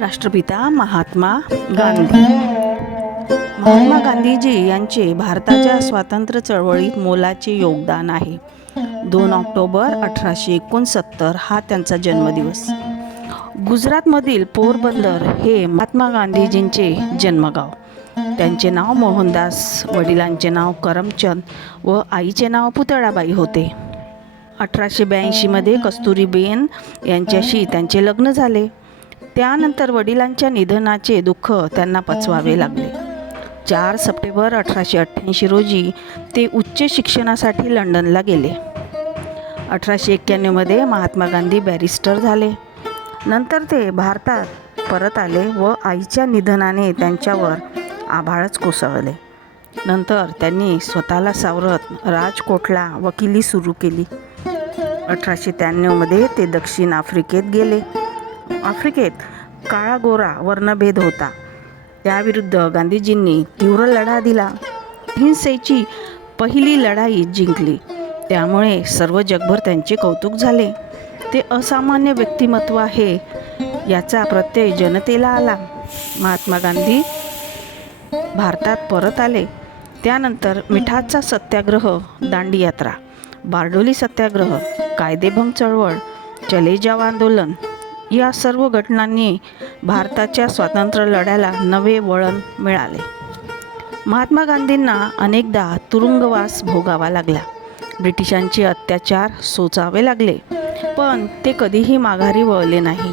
राष्ट्रपिता महात्मा गांधी. महात्मा गांधीजी यांचे भारताच्या स्वातंत्र्य चळवळीत मोलाचे योगदान आहे. दोन ऑक्टोबर अठराशे एकोणसत्तर हा त्यांचा जन्मदिवस. गुजरातमधील पोरबंदर हे महात्मा गांधीजींचे जन्मगाव. त्यांचे नाव मोहनदास वडिलांचे नाव करमचंद व आईचे नाव पुतळाबाई होते. अठराशे ब्याऐंशीमध्ये कस्तुरीबेन यांच्याशी त्यांचे लग्न झाले. त्यानंतर वडिलांच्या निधनाचे दुःख त्यांना पचवावे लागले. चार सप्टेंबर अठराशे अठ्ठ्याऐंशी रोजी ते उच्च शिक्षणासाठी लंडनला गेले. अठराशे एक्क्याण्णवमध्ये महात्मा गांधी बॅरिस्टर झाले. नंतर ते भारतात परत आले व आईच्या निधनाने त्यांच्यावर आभाळच कोसळले. नंतर त्यांनी स्वतःला सावरत राजकोटला वकिली सुरू केली. अठराशे त्र्याण्णवमध्ये ते दक्षिण आफ्रिकेत गेले. आफ्रिकेत काळा गोरा वर्णभेद होता. त्याविरुद्ध गांधीजींनी तीव्र लढा दिला. हिंसेची पहिली लढाई जिंकली. त्यामुळे सर्व जगभर त्यांचे कौतुक झाले. ते असामान्य व्यक्तिमत्व आहे याचा प्रत्यय जनतेला आला. महात्मा गांधी भारतात परत आले. त्यानंतर मिठाचा सत्याग्रह दांडी यात्रा बारडोली सत्याग्रह कायदेभंग चळवळ चले जाव आंदोलन या सर्व घटनांनी भारताच्या स्वातंत्र्य लढ्याला नवे वळण मिळाले. महात्मा गांधींना अनेकदा तुरुंगवास भोगावा लागला. ब्रिटिशांचे अत्याचार सोचावे लागले पण ते कधीही माघारी वळले नाही.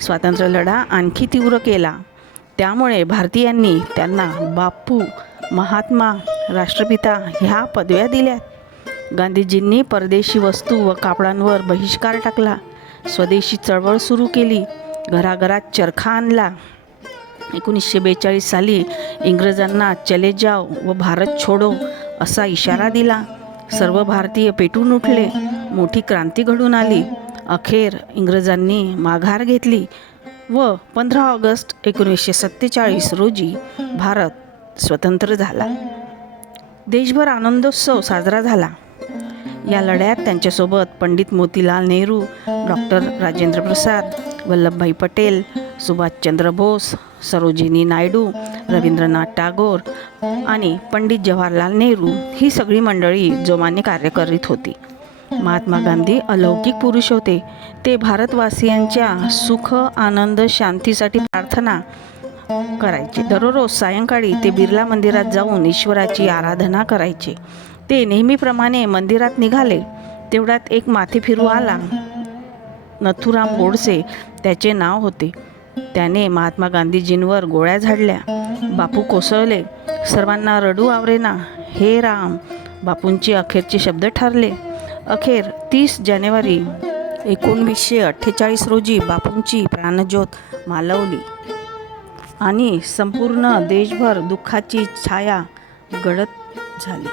स्वातंत्र्य लढा आणखी तीव्र केला. त्यामुळे भारतीयांनी त्यांना बापू महात्मा राष्ट्रपिता ह्या पदव्या दिल्या. गांधीजींनी परदेशी वस्तू व कापडांवर बहिष्कार टाकला. स्वदेशी चळवळ सुरू केली. घराघरात चरखा आणला. एकोणीसशे बेचाळीस साली इंग्रजांना चले जाव व भारत छोडो असा इशारा दिला. सर्व भारतीय पेटून उठले. मोठी क्रांती घडून आली. अखेर इंग्रजांनी माघार घेतली. व पंधरा ऑगस्ट एकोणीसशे सत्तेचाळीस रोजी भारत स्वतंत्र झाला. देशभर आनंदोत्सव साजरा झाला. या लढ्यात त्यांच्यासोबत पंडित मोतीलाल नेहरू डॉक्टर राजेंद्र प्रसाद वल्लभभाई पटेल सुभाषचंद्र बोस सरोजिनी नायडू रवींद्रनाथ टागोर आणि पंडित जवाहरलाल नेहरू ही सगळी मंडळी जोमाने कार्य करीत होती. महात्मा गांधी अलौकिक पुरुष होते. ते भारतवासियांच्या सुख आनंद शांतीसाठी प्रार्थना करायचे. दररोज सायंकाळी ते बिर्ला मंदिरात जाऊन ईश्वराची आराधना करायचे. ते नेहमीप्रमाणे मंदिरात निघाले. तेवढ्यात एक माथे फिरू आला. नथुराम गोडसे त्याचे नाव होते. त्याने महात्मा गांधीजींवर गोळ्या झाडल्या. बापू कोसळले. सर्वांना रडू आवरेना. हे राम बापूंचे अखेरचे शब्द ठरले. अखेर तीस जानेवारी एकोणवीसशे अठ्ठेचाळीस रोजी बापूंची प्राणज्योत मालवली. आणि संपूर्ण देशभर दुःखाची छाया गडद झाली.